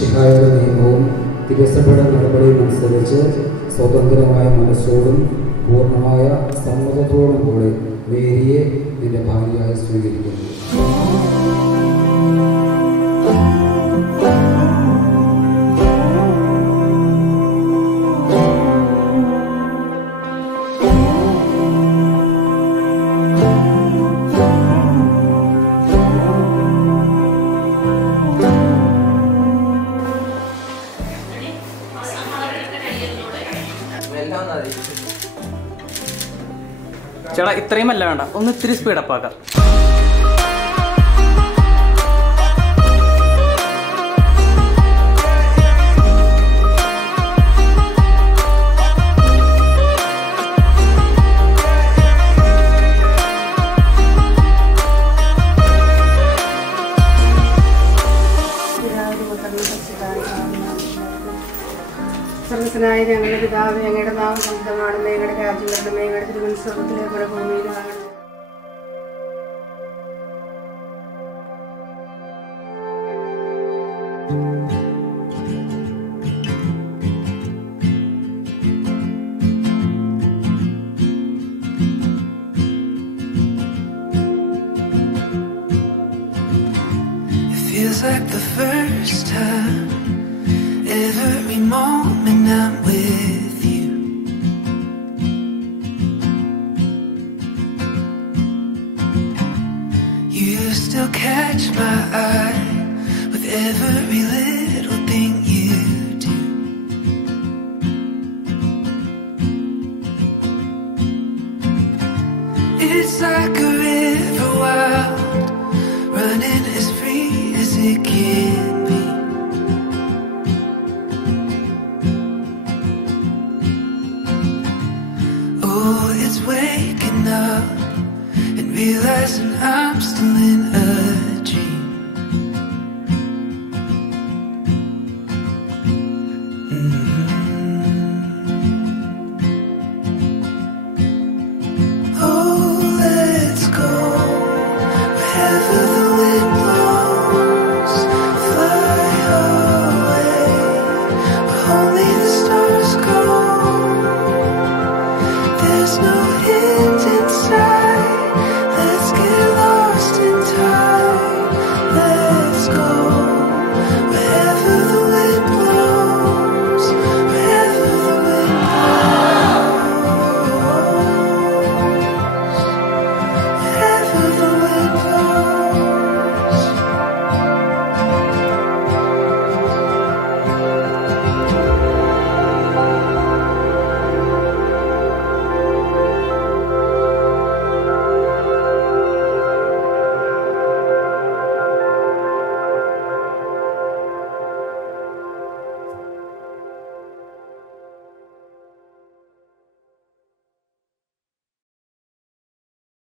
മിശിഹായുടെ നിയമവും തിരുസഭയുടെ നടപടിയും അനുസരിച്ച് സ്വതന്ത്രമായ മനസ്സോടും പൂർണ്ണമായ സമ്മതത്തോടും കൂടെ മേരിയെ നിന്റെ ഭാര്യയായി സ്വീകരിക്കുന്നു. ചേട്ടാ ഇത്രയും അല്ല വേണ്ട, ഒന്ന് ഇത്തിരി സ്പീഡപ്പ് ആക്കാം. സർവ്വസ്വനായ ഞങ്ങളുടെ പിതാവേ, അങ്ങയുടെ നാമം പൂജിതമാകണമേ, അങ്ങയുടെ രാജ്യം വരണമേ, അങ്ങയുടെ തിരുമനസ്സ് സ്വർഗ്ഗത്തിലെ പോലെ ഭൂമിയിലുമാകണമേ. It feels like the first time. Every moment I'm with you. You still catch my eye with every little thing you do. It's like a river wild, running as free as it can be. It's waking up and realizing I'm still in a